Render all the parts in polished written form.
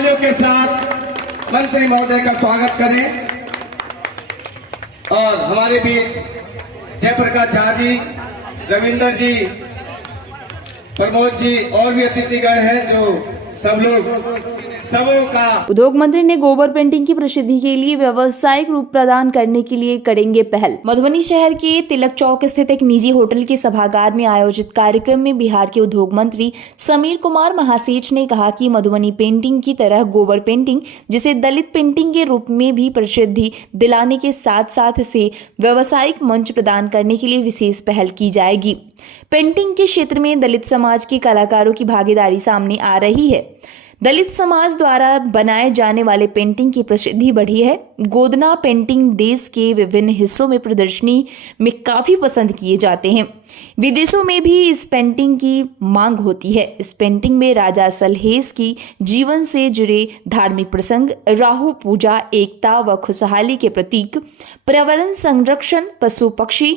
तालियों के साथ मंत्री महोदय का स्वागत करें। और हमारे बीच जयप्रकाश झा जी, रविंदर जी, प्रमोद जी और भी अतिथिगण हैं जो सब लोग सबों का। उद्योग मंत्री ने गोबर पेंटिंग की प्रसिद्धि के लिए व्यावसायिक रूप प्रदान करने के लिए करेंगे पहल। मधुबनी शहर के तिलक चौक स्थित एक निजी होटल के सभागार में आयोजित कार्यक्रम में बिहार के उद्योग मंत्री समीर कुमार महासेठ ने कहा कि मधुबनी पेंटिंग की तरह गोबर पेंटिंग, जिसे दलित पेंटिंग के रूप में भी प्रसिद्धि दिलाने के साथ साथ इसे व्यावसायिक मंच प्रदान करने के लिए विशेष पहल की जाएगी। पेंटिंग के क्षेत्र में दलित समाज के कलाकारों की भागीदारी सामने आ रही है। दलित समाज द्वारा बनाए जाने वाले पेंटिंग की प्रसिद्धि बढ़ी है। गोदना पेंटिंग देश के विभिन्न हिस्सों में प्रदर्शनी में काफी पसंद किए जाते हैं। विदेशों में भी इस पेंटिंग की मांग होती है। इस पेंटिंग में राजा सलहेस की जीवन से जुड़े धार्मिक प्रसंग, राहु पूजा, एकता व खुशहाली के प्रतीक, पर्यावरण संरक्षण, पशु पक्षी,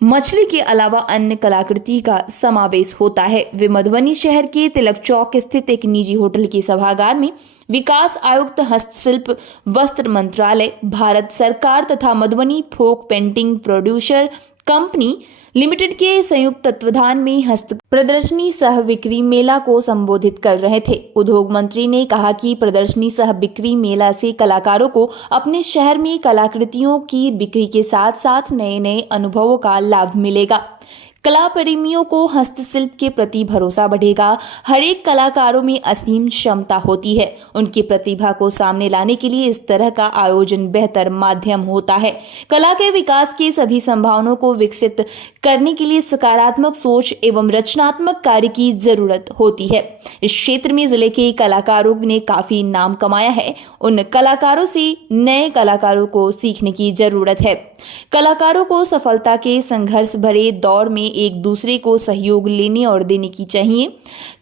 मछली के अलावा अन्य कलाकृति का समावेश होता है। वे मधुबनी शहर के तिलक चौक स्थित एक निजी होटल के सभागार में विकास आयुक्त, हस्तशिल्प, वस्त्र मंत्रालय, भारत सरकार तथा Madhubani folk painting producer company limited के संयुक्त तत्वाधान में हस्त प्रदर्शनी सह बिक्री मेला को संबोधित कर रहे थे। उद्योग मंत्री ने कहा कि प्रदर्शनी सह बिक्री मेला से कलाकारों को अपने शहर में कलाकृतियों की बिक्री के साथ साथ नए नए अनुभवों का लाभ मिलेगा। कला प्रेमियों को हस्तशिल्प के प्रति भरोसा बढ़ेगा। हर एक कलाकारों में असीम क्षमता होती है। उनकी प्रतिभा को सामने लाने के लिए इस तरह का आयोजन बेहतर माध्यम होता है। कला के विकास की सभी संभावनाओं को विकसित करने के लिए सकारात्मक सोच एवं रचनात्मक कार्य की जरूरत होती है। इस क्षेत्र में जिले के कलाकारों ने काफी नाम कमाया है। उन कलाकारों से नए कलाकारों को सीखने की जरूरत है। कलाकारों को सफलता के संघर्ष भरे दौर में एक दूसरे को सहयोग लेने और देने की चाहिए।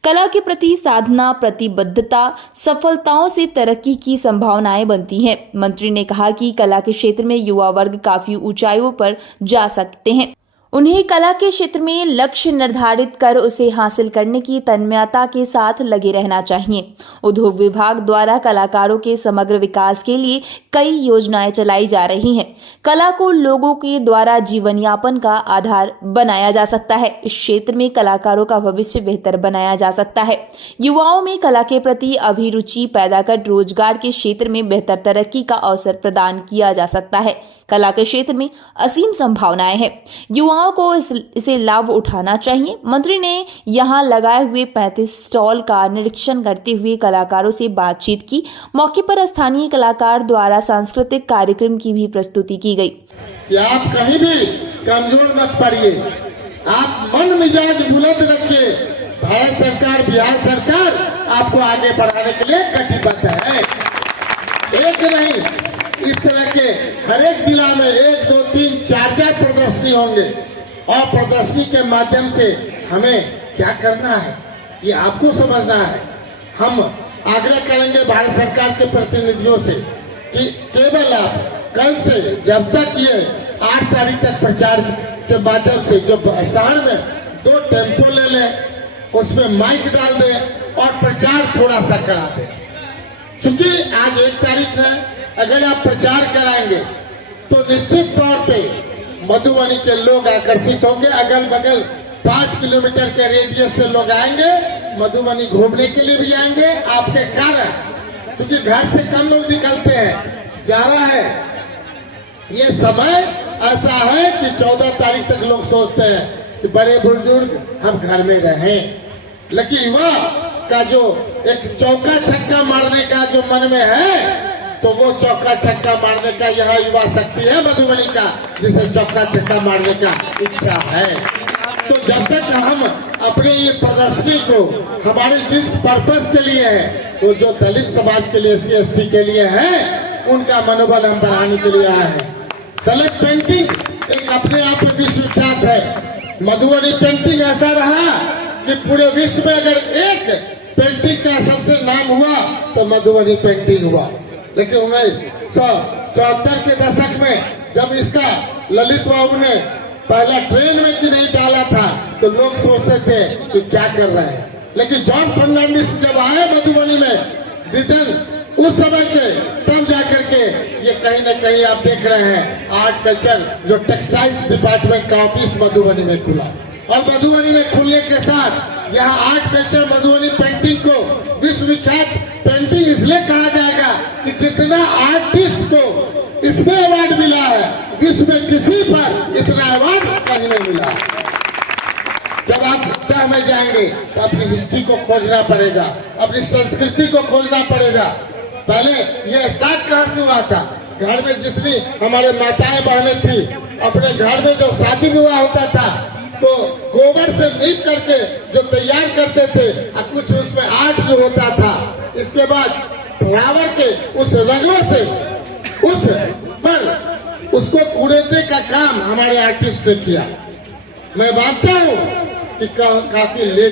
कला के प्रति साधना, प्रतिबद्धता, सफलताओं से तरक्की की संभावनाएं बनती हैं। मंत्री ने कहा कि कला के क्षेत्र में युवा वर्ग काफी ऊंचाइयों पर जा सकते हैं। उन्हें कला के क्षेत्र में लक्ष्य निर्धारित कर उसे हासिल करने की तन्मयता के साथ लगे रहना चाहिए। उद्योग विभाग द्वारा कलाकारों के समग्र विकास के लिए कई योजनाएं चलाई जा रही हैं। कला को लोगों के द्वारा जीवन यापन का आधार बनाया जा सकता है। इस क्षेत्र में कलाकारों का भविष्य बेहतर बनाया जा सकता है। युवाओं में कला के प्रति अभिरुचि पैदा कर रोजगार के क्षेत्र में बेहतर तरक्की का अवसर प्रदान किया जा सकता है। कला के क्षेत्र में असीम संभावनाएं हैं। युवाओं को इसे लाभ उठाना चाहिए। मंत्री ने यहां लगाए हुए 35 स्टॉल का निरीक्षण करते हुए कलाकारों से बातचीत की। मौके पर स्थानीय कलाकार द्वारा सांस्कृतिक कार्यक्रम की भी प्रस्तुति की गई। कि आप कहीं भी कमजोर मत पड़िए, आप मन मिजाज बुलंद रखिए। भारत सरकार, बिहार सरकार आपको आगे बढ़ाने के लिए कटिबद्ध है। एक नहीं, इस तरह के हर एक जिला में 1, 2, 3, 4 प्रदर्शनी होंगे और प्रदर्शनी के माध्यम से हमें क्या करना है ये आपको समझना है। हम आग्रह करेंगे भारत सरकार के प्रतिनिधियों से कि केवल आप कल से जब तक ये 8 तारीख तक प्रचार के माध्यम से जो शहर में 2 टेम्पो ले लें, उसमें माइक डाल दें और प्रचार थोड़ा सा करा दें। चूंकि आज 1 तारीख है, अगर आप प्रचार कराएंगे तो निश्चित तौर पे मधुबनी के लोग आकर्षित होंगे। अगल बगल 5 किलोमीटर के रेडियस से लोग आएंगे, मधुबनी घूमने के लिए भी आएंगे आपके कारण, क्योंकि घर से कम लोग निकलते हैं। जा रहा है ये समय ऐसा है कि 14 तारीख तक लोग सोचते हैं कि बड़े बुजुर्ग हम घर में रहें, लेकिन युवा का जो एक चौका छक्का मारने का जो मन में है, तो वो चौका छक्का मारने का यहाँ युवा शक्ति है मधुबनी का, जिसे चौका छक्का मारने का इच्छा है। तो जब तक हम अपने ये प्रदर्शनी को हमारे जिस पर्पस के लिए है, वो जो दलित समाज के लिए, SC/ST के लिए है, उनका मनोबल हम बढ़ाने के लिए आए हैं। दलित पेंटिंग एक अपने आप में विश्व विख्यात है। मधुबनी पेंटिंग ऐसा रहा कि पूरे विश्व में अगर एक पेंटिंग का सबसे नाम हुआ तो मधुबनी पेंटिंग हुआ। लेकिन 1974 के दशक में जब इसका ललित बाबू ने पहला ट्रेन में कि नहीं डाला था, तो लोग सोचते थे कि क्या कर रहे हैं। लेकिन जॉर्ज फर्नांडिस जब आए मधुबनी में, जितन उस समय के, तब जाकर के ये कहीं ना कहीं आप देख रहे हैं आर्ट कल्चर जो टेक्सटाइल्स डिपार्टमेंट का ऑफिस मधुबनी में खुला, और मधुबनी में खुलने के साथ यहाँ आर्ट कल्चर मधुबनी पेंटिंग को विश्वविख्यात पेंटिंग इसलिए कहा जाएगा कि जितना आर्टिस्ट को इसमें अवार्ड मिला है, विश्व में किसी पर इतना अवार्ड कहीं नहीं मिला। जब आप सप्ताह में जाएंगे तो अपनी हिस्ट्री को खोजना पड़ेगा, अपनी संस्कृति को खोजना पड़ेगा। पहले ये स्टार्ट कहाँ से हुआ था? घर में जितनी हमारे माताएं बहनें थी, अपने घर में जो शादी विवाह होता था तो गोबर से लीप करके जो तैयार करते थे, और कुछ उसमें आर्ट जो होता था, इसके बाद फ्लावर के उस रंगों से उस पर उसको उड़ेने का काम हमारे आर्टिस्ट ने किया। मैं मानता हूँ कि काफी लेट